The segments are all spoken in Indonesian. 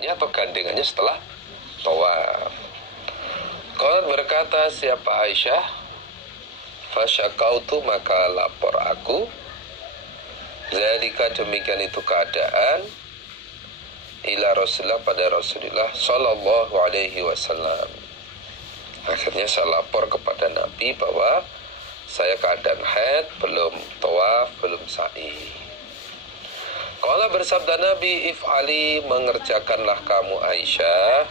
barengannya atau gandengannya setelah tawaf. Qalat berkata siapa Aisyah, fasyakautu maka lapor aku, zalika demikian itu keadaan, ila Rasulullah pada Rasulullah sallallahu alaihi wasallam. Akhirnya saya lapor kepada Nabi bahwa saya keadaan haid, belum tawaf, belum sa'i. Qala bersabda Nabi, if'ali mengerjakanlah kamu Aisyah,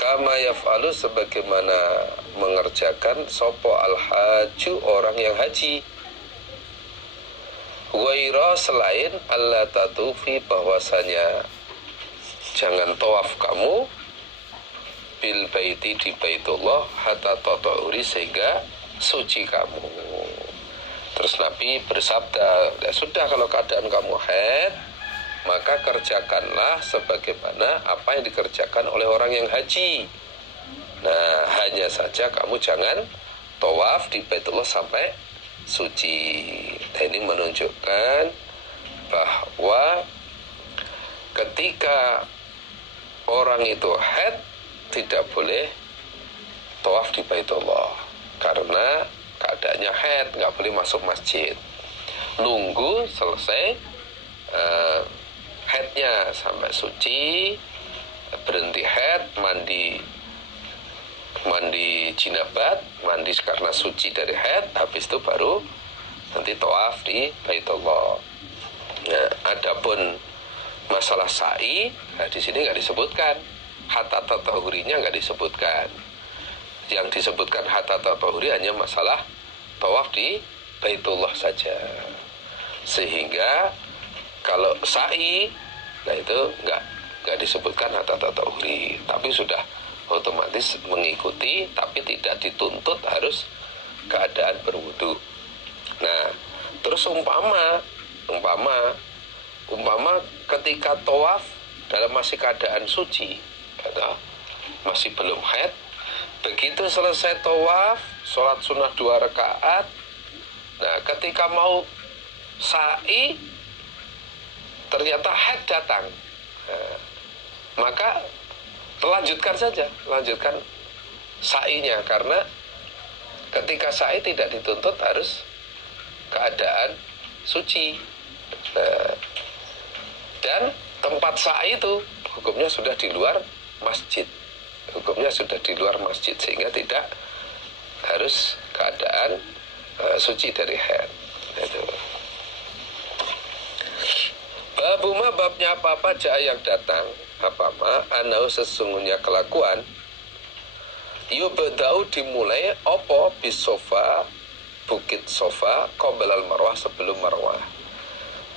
kama yaf'alu sebagaimana mengerjakan sopo al-haju orang yang haji. Waira selain Allah tatufi bahwasanya jangan tawaf kamu bil baiti di baitullah hatta tatahuri sehingga suci kamu. Terus Nabi bersabda, ya sudah kalau keadaan kamu haid, maka kerjakanlah sebagaimana apa yang dikerjakan oleh orang yang haji. Nah, hanya saja kamu jangan tawaf di baitullah sampai suci. Dan ini menunjukkan bahwa ketika orang itu haid tidak boleh tawaf di baitullah karena keadaannya haid, nggak boleh masuk masjid. Nunggu selesai haidnya sampai suci, berhenti haid, mandi jinabat, mandi karena suci dari haid, habis itu baru nanti tawaf di baitullah. Nah, adapun masalah sa'i, nah di sini nggak disebutkan, hatta tatahurinya nggak disebutkan. Yang disebutkan hatta tatahuri hanya masalah tawaf di baitullah saja. Sehingga kalau sa'i, nah itu nggak disebutkan hatta tatahuri, tapi sudah otomatis mengikuti, tapi tidak dituntut harus keadaan berwudu. Nah, terus umpama ketika tawaf dalam masih keadaan suci, masih belum haid, begitu selesai tawaf, sholat sunnah 2 rakaat, nah ketika mau sa'i ternyata haid datang, nah, maka lanjutkan sa'inya, karena ketika sa'i tidak dituntut harus keadaan suci. Nah, dan tempat sa'i itu hukumnya sudah di luar masjid, sehingga tidak harus keadaan suci dari haid. Itu. Babuma babnya apa-apa jaa yang datang, apa-apa anau sesungguhnya kelakuan yubda'u dimulai opo bisofa bukit sofa qoblal marwah sebelum marwah.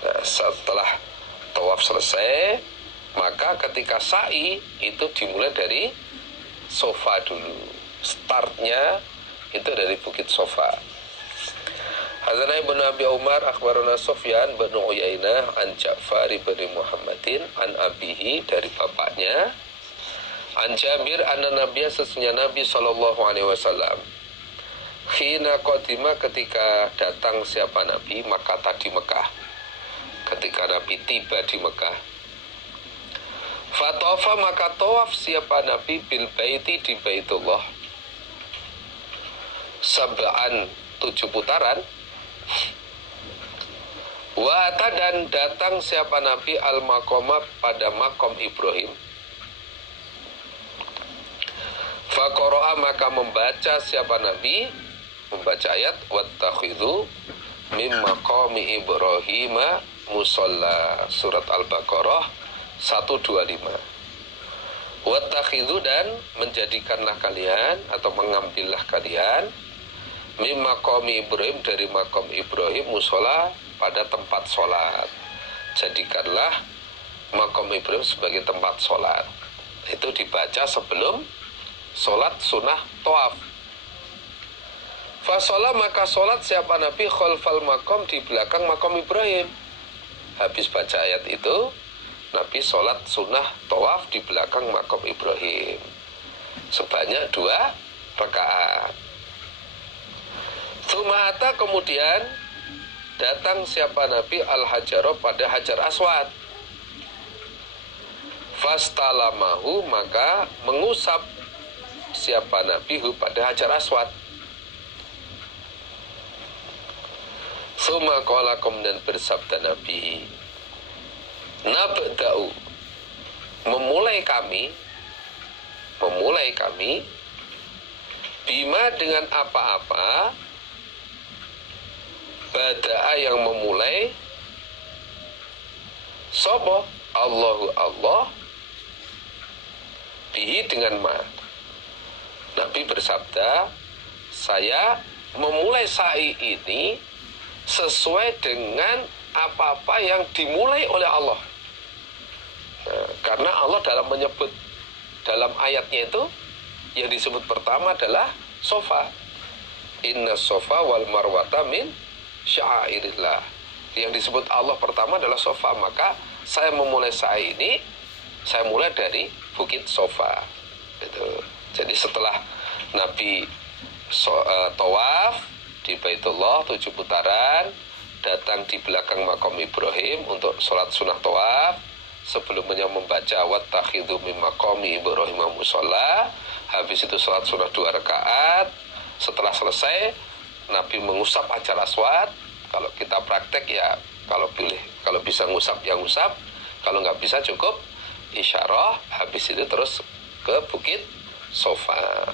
Nah, setelah tawaf selesai, maka ketika sa'i itu dimulai dari sofa dulu. Startnya itu dari bukit sofa. Hadana ibn Abi Umar akhbarana Sufyan bin Uyainah an Ja'far bin Muhammadin an abihi dari bapaknya an Jabir anna Nabiya sesungguhnya Nabi sallallahu alaihi wasallam khina qadima ketika datang siapa Nabi maka tadi Mekah, ketika Nabi tiba di Mekah, fatawafa maka tawaf siapa Nabi bil baiti di baitullah sab'an 7 putaran. Wa'ata dan datang siapa Nabi al-maqama pada makom Ibrahim. Faqara'a maka membaca siapa Nabi, membaca ayat wattakhidhu mim maqami Ibrahim musalla, surat Al-Baqarah 125. Wattakhidhu dan menjadikanlah kalian atau mengambillah kalian mim maqami Ibrahim dari makom Ibrahim musalla pada tempat sholat. Jadikanlah makom Ibrahim sebagai tempat sholat. Itu dibaca sebelum sholat sunnah tawaf. Fasolah maka sholat siapa Nabi khalfal makom di belakang makom Ibrahim. Habis baca ayat itu Nabi sholat sunnah tawaf di belakang makom Ibrahim sebanyak 2 rakaat. Sumata kemudian datang siapa Nabi al-Hajarah pada Hajar Aswad. Fastalamahu, maka mengusap siapa Nabi pada Hajar Aswad. Suma qalakum, dan bersabda Nabi, nabda'u, memulai kami bima, dengan apa-apa, bada'a, yang memulai, sopo Allahu Allah, bihi, dengan ma. Nabi bersabda, saya memulai sa'i ini sesuai dengan apa-apa yang dimulai oleh Allah. Nah, karena Allah dalam menyebut dalam ayatnya itu, yang disebut pertama adalah sofa. Inna sofa wal marwata min sya'airillah. Yang disebut Allah pertama adalah sofa. Maka saya memulai sa'i ini, saya mulai dari Bukit Sofa. Jadi setelah Nabi tawaf di Baitullah 7 putaran, datang di belakang makam Ibrahim untuk sholat sunnah tawaf, sebelumnya membaca wattakhidhu min maqami Ibrahim musholla. Habis itu sholat sunnah 2 rakaat. Setelah selesai, Nabi mengusap Hajar Aswad. Kalau kita praktek ya, kalau bisa ngusap ya ngusap, kalau nggak bisa cukup isyarah. Habis itu terus ke Bukit Sofa.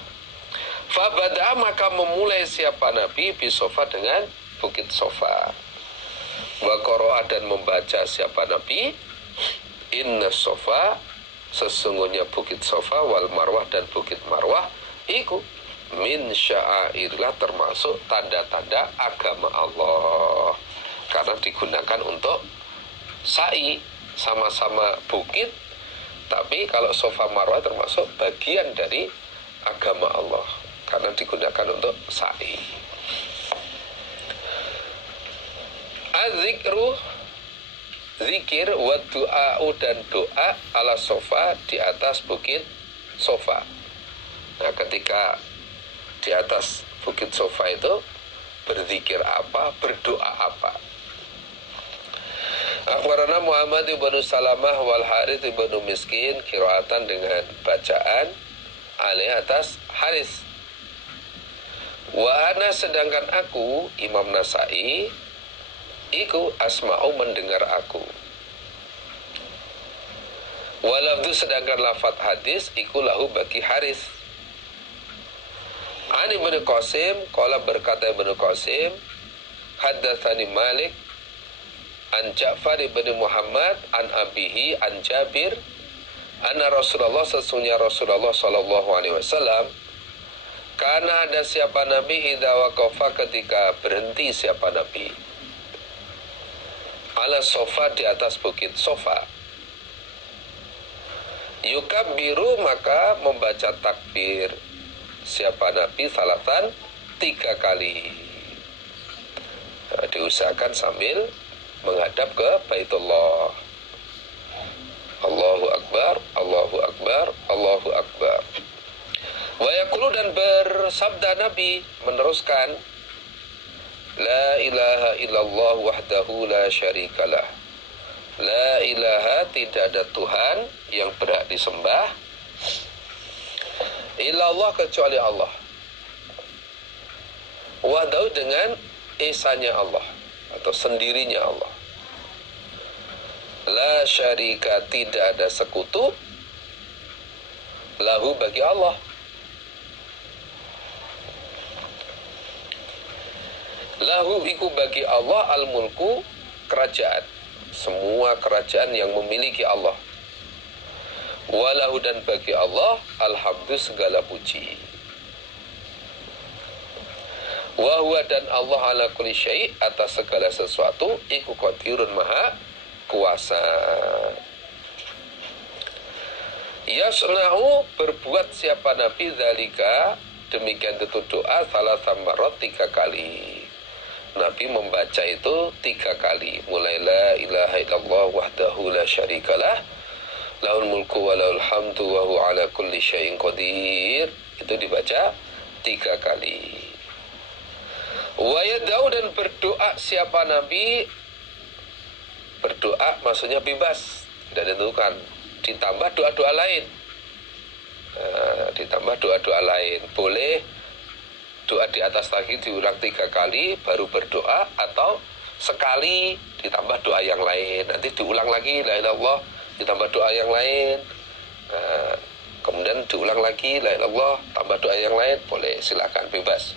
Fabada, maka memulai siapa Nabi bi Sofa, dengan Bukit Sofa. Wa qara'a, dan membaca siapa Nabi, inna Sofa, sesungguhnya Bukit Sofa, wal Marwah, dan Bukit Marwah, iku min sya'airillah, termasuk tanda-tanda agama Allah, karena digunakan untuk sa'i. Sama-sama bukit, tapi kalau Sofa Marwah termasuk bagian dari agama Allah, karena digunakan untuk sa'i. Az-zikru, zikir, wa du'a'u, dan doa ala Sofa, di atas Bukit Sofa. Nah, ketika di atas Bukit Sofa itu berzikir apa, berdoa apa? Akhbarana Muhammad ibn Salamah wal Harith ibn Miskin, qiraatan, dengan bacaan alih atas Haris. Wa ana, sedangkan aku Imam Nasai, iku asma'u, mendengar aku. Walafdu, sedangkan lafaz hadis, iku lahu bagi Haris. Ani bin Qasim, qala, berkata Ibnu Qasim, haddatsani Malik an Ja'far ibn Muhammad an abihi an Jabir anna Rasulullah, sesungguhnya Rasulullah sallallahu alaihi wasallam, karena ada siapa Nabi idza waqafa, ketika berhenti siapa Nabi, ala Sofa, di atas Bukit Sofa, yukabbiru, maka membaca takbir siapa Nabi salatan, 3 kali. Nah, diusahakan sambil menghadap ke Baitullah. Allahu Akbar, Allahu Akbar, Allahu Akbar. Wa yaqulu, dan bersabda Nabi, meneruskan, la ilaha illallah wahdahu la syarikalah. La ilaha, tidak ada Tuhan yang berhak disembah, illallah, kecuali Allah. Wahdahu, dengan esanya Allah, atau sendirinya Allah. La syarika, tidak ada sekutu, lahu, bagi Allah. Lahu, iku bagi Allah, al-mulku, kerajaan, semua kerajaan yang memiliki Allah. Walahu, dan bagi Allah, alhamdu, segala puji. Wahuwa, dan Allah ala kulli syai', atas segala sesuatu, iku qadirun, maha kuasa. Yasna'u, berbuat siapa Nabi, dzalika, demikian itu doa, salasam marrat, 3 kali. Nabi membaca itu 3 kali, mulai la ilaha illallah wahdahu la syarikalah, lahul mulku wa lahul hamdu wa huwa ala kulli syai'in qadir, itu dibaca 3 kali. Wa yad'u, dan berdoa siapa Nabi, berdoa maksudnya bebas, tidak ditentukan, ditambah doa-doa lain. Ditambah doa-doa lain. Boleh doa di atas tadi diulang 3 kali baru berdoa, atau sekali ditambah doa yang lain. Nanti diulang lagi la ilaha illallah ditambah doa yang lain. Kemudian diulang lagi la ilaha illallah tambah doa yang lain. Boleh, silakan, bebas.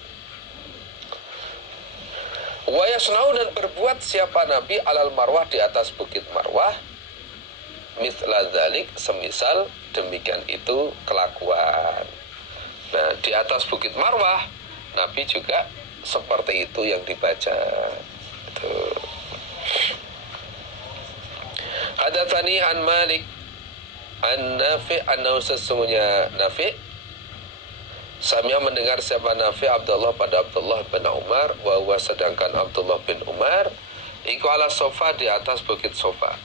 Wa yasnau, dan berbuat siapa Nabi alal marwah, di atas bukit Marwah, mithla dzalik, semisal demikian itu kelakuan. Nah, di atas bukit Marwah Nabi juga seperti itu yang dibaca. Hadatsani an Malik an Nafi' annahu, sesungguhnya Nafi' Samia mendengar siapa Nafi' Abdullah pada Abdullah bin Umar, wa sedangkan Abdullah bin Umar iku ala sofa, di atas bukit Sofa.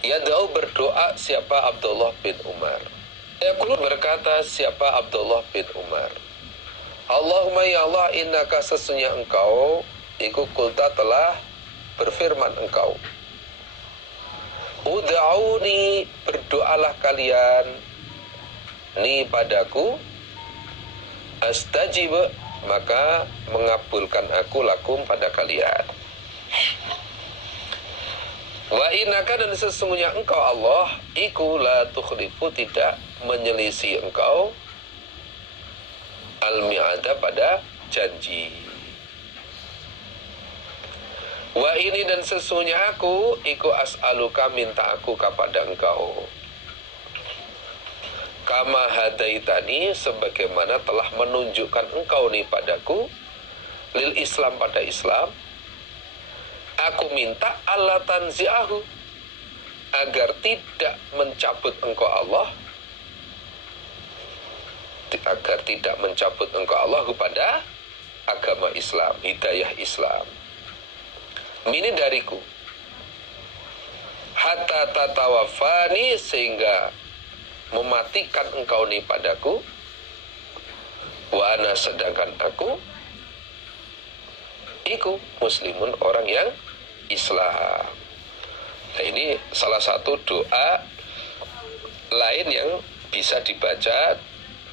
Yad'u, berdoa siapa Abdullah bin Umar. Yaqulu, berkata siapa Abdullah bin Umar, Allahumma ya Allah, innaka, sesungguhnya engkau iku kulta, telah berfirman engkau, ud'auni, berdoalah kalian, ni padaku, astajib, maka mengabulkan aku, lakum, pada kalian. Wa innaka, dan sesungguhnya engkau Allah iku la tukhlifu, tidak menyelisih engkau al-mi'ada, pada janji. Wa ini, dan sesungguhnya aku iku as'aluka, minta aku kepada engkau, kama hadaitani, sebagaimana telah menunjukkan engkau nih padaku, lil Islam, pada Islam. Aku minta Allah tanzi'ahu, agar tidak mencabut engkau Allah, agar tidak mencabut engkau Allah pada agama Islam, hidayah Islam. Ini dariku, hatta tatawafani, sehingga mematikan engkau nih padaku, wa ana, sedangkan aku iku muslimun, orang yang Islam. Nah, ini salah satu doa lain yang bisa dibaca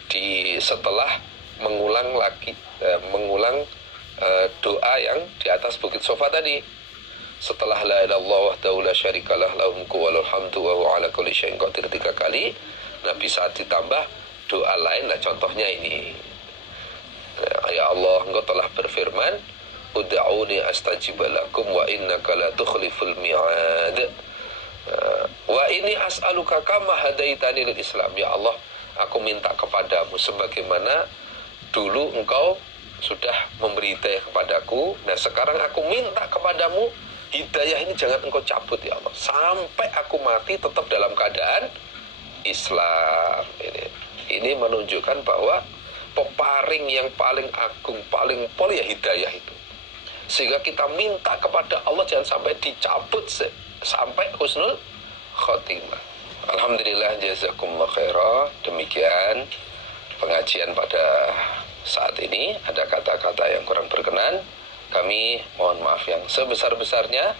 di setelah mengulang doa yang di atas bukit Sofa tadi. Setelah la ilaha illallah wahdahu la syarikalah lahul mulku wa lahul hamdu wa huwa ala kulli syai'in qadir 3 kali. Nah, bisa ditambah doa lain. Nah, contohnya ini, ya Allah, engkau telah berfirman, ud'auni astajib lakum wa innaka la tukhliful mi'ad, wa ini as'aluka kama hadaitani lil Islam. Ya Allah, aku minta kepadamu sebagaimana dulu engkau sudah memberi hidayah kepadaku. Nah, sekarang aku minta kepadamu, hidayah ini jangan engkau cabut ya Allah, sampai aku mati tetap dalam keadaan Islam. Ini menunjukkan bahwa peparing yang paling agung, paling pol, ya hidayah itu. Sehingga kita minta kepada Allah jangan sampai dicabut sampai husnul khotimah. Alhamdulillah, jazakumullah khairah. Demikian pengajian pada saat ini. Ada kata-kata yang kurang berkenan, kami mohon maaf yang sebesar-besarnya,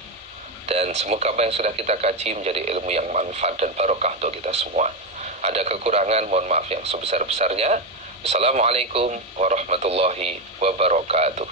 dan semoga apa yang sudah kita kaji menjadi ilmu yang manfaat dan barokah untuk kita semua. Ada kekurangan, mohon maaf yang sebesar-besarnya. Assalamualaikum warahmatullahi wabarakatuh.